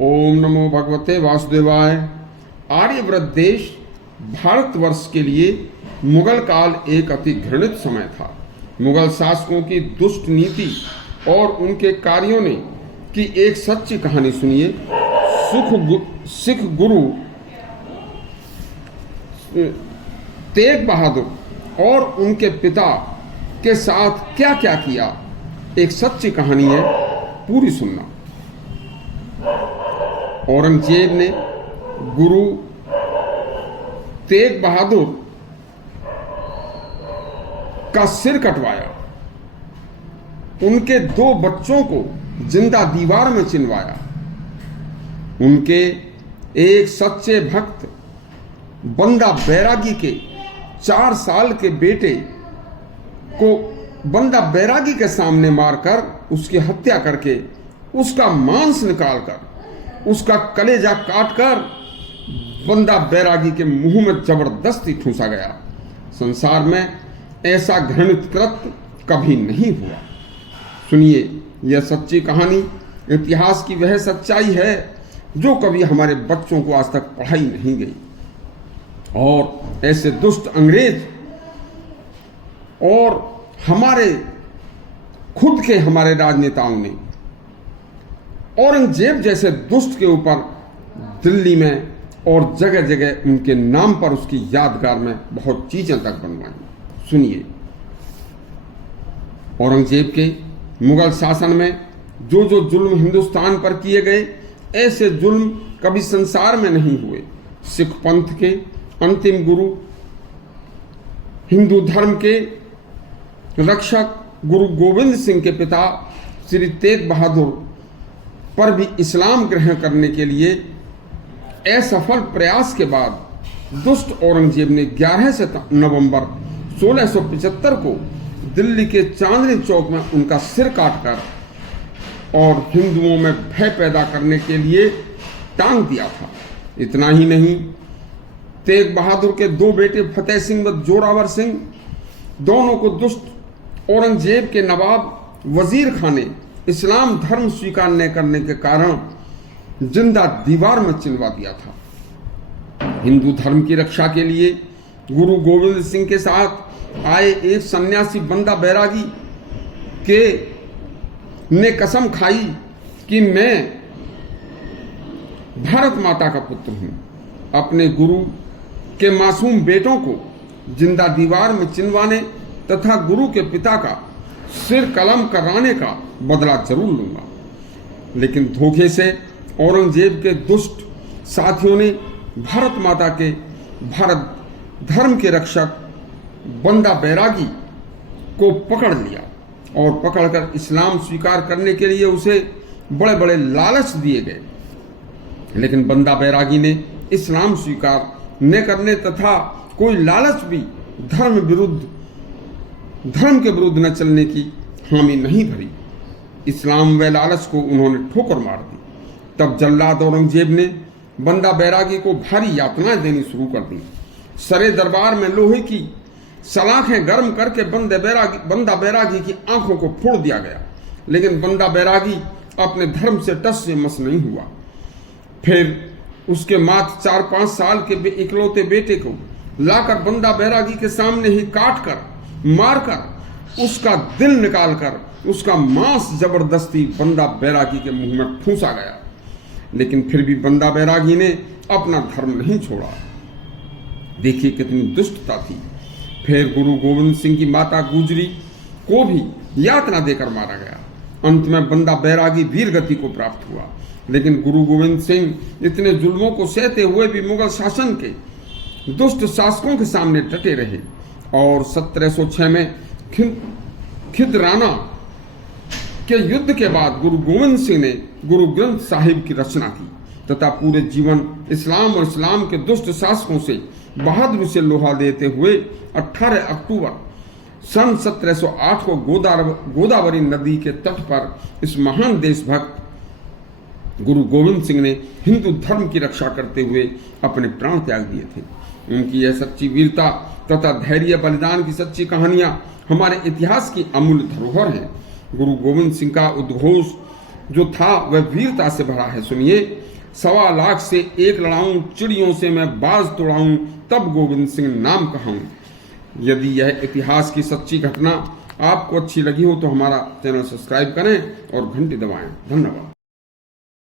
ओम नमो भगवते वासुदेवाय। आर्यव्रत देश भारतवर्ष के लिए मुगल काल एक अति घृणित समय था। मुगल शासकों की दुष्ट नीति और उनके कार्यों ने की एक सच्ची कहानी सुनिए। सिख गुरु तेग बहादुर और उनके पिता के साथ क्या क्या किया, एक सच्ची कहानी है, पूरी सुनना। औरंगजेब ने गुरु तेग बहादुर का सिर कटवाया, उनके 2 बच्चों को जिंदा दीवार में चिनवाया, उनके एक सच्चे भक्त बंदा बैरागी के 4 साल के बेटे को बंदा बैरागी के सामने मारकर उसकी हत्या करके उसका मांस निकालकर उसका कलेजा काटकर बंदा बैरागी के मुंह में जबरदस्ती ठूंसा गया। संसार में ऐसा घृणित कृत्य कभी नहीं हुआ। सुनिए, यह सच्ची कहानी इतिहास की वह सच्चाई है जो कभी हमारे बच्चों को आज तक पढ़ाई नहीं गई। और ऐसे दुष्ट अंग्रेज और हमारे खुद के हमारे राजनेताओं ने औरंगजेब जैसे दुष्ट के ऊपर दिल्ली में और जगह जगह उनके नाम पर उसकी यादगार में बहुत चीजें तक बनवाई। सुनिए, औरंगजेब के मुगल शासन में जो जो जुल्म हिंदुस्तान पर किए गए, ऐसे जुल्म कभी संसार में नहीं हुए। सिख पंथ के अंतिम गुरु, हिंदू धर्म के रक्षक गुरु गोविंद सिंह के पिता श्री तेग बहादुर पर भी इस्लाम ग्रहण करने के लिए असफल प्रयास के बाद दुष्ट औरंगजेब ने 11 नवंबर 1675 को दिल्ली के चांदनी चौक में उनका सिर काटकर और हिंदुओं में भय पैदा करने के लिए टांग दिया था। इतना ही नहीं, तेग बहादुर के 2 बेटे फतेह सिंह व जोरावर सिंह, दोनों को दुष्ट औरंगजेब के नवाब वजीर खान ने इस्लाम धर्म स्वीकार न करने के कारण जिंदा दीवार में चिनवा दिया था। हिंदू धर्म की रक्षा के लिए गुरु गोविंद सिंह के साथ आए एक सन्यासी बंदा बैरागी के ने कसम खाई कि मैं भारत माता का पुत्र हूं। अपने गुरु के मासूम बेटों को जिंदा दीवार में चिनवाने तथा गुरु के पिता का सिर कलम कराने का बदला जरूर लूंगा। लेकिन धोखे से औरंगजेब के दुष्ट साथियों ने भारत माता के भारत धर्म के रक्षक बंदा बैरागी को पकड़ लिया और पकड़कर इस्लाम स्वीकार करने के लिए उसे बड़े बड़े लालच दिए गए। लेकिन बंदा बैरागी ने इस्लाम स्वीकार न करने तथा कोई लालच भी धर्म के विरुद्ध न चलने की हामी नहीं भरी। इस्लाम व लालच को उन्होंने ठोकर मार दी। तब जल्लाद औरंगजेब ने बंदा बैरागी को भारी यातनाएं देनी शुरू कर दी। सरे दरबार में लोहे की सलाखें गर्म करके बंदा बैरागी की आंखों को फोड़ दिया गया। लेकिन बंदा बैरागी अपने धर्म से टस से मस नहीं हुआ। फिर उसके मात्र 4-5 साल के इकलौते बेटे को लाकर बंदा बैरागी के सामने ही काट कर मारकर उसका दिल निकालकर उसका मांस जबरदस्ती बंदा बैरागी के मुंह में ठूंसा गया। लेकिन फिर भी बंदा बैरागी ने अपना धर्म नहीं छोड़ा। देखिए कितनी दुष्टता थी। फिर गुरु गोविंद सिंह की माता गुजरी को भी यातना देकर मारा गया। अंत में बंदा बैरागी वीर गति को प्राप्त हुआ। लेकिन गुरु गोविंद सिंह इतने जुल्मों को सहते हुए भी मुगल शासन के दुष्ट शासकों के सामने डटे रहे और 1706 में खिदराना के युद्ध के बाद गुरु गोविंद सिंह ने गुरु ग्रंथ साहिब की रचना की तथा पूरे जीवन इस्लाम और इस्लाम के दुष्ट शासकों से बहादुरी से लोहा देते हुए 18 अक्टूबर सन 1708 को गोदावरी नदी के तट पर इस महान देशभक्त गुरु गोविंद सिंह ने हिंदू धर्म की रक्षा करते हुए अपने प्राण त्याग दिए थे। उनकी यह सच्ची वीरता तथा धैर्य बलिदान की सच्ची कहानियां हमारे इतिहास की अमूल्य धरोहर हैं। गुरु गोविंद सिंह का उद्घोष जो था वह वीरता से भरा है। सुनिए, 1.25 लाख से 1 लड़ाऊं, चिड़ियों से मैं बाज तोड़ाऊं, तब गोविंद सिंह नाम कहूं। यदि यह इतिहास की सच्ची घटना आपको अच्छी लगी हो तो हमारा चैनल सब्सक्राइब करें और घंटी दबाएं। धन्यवाद।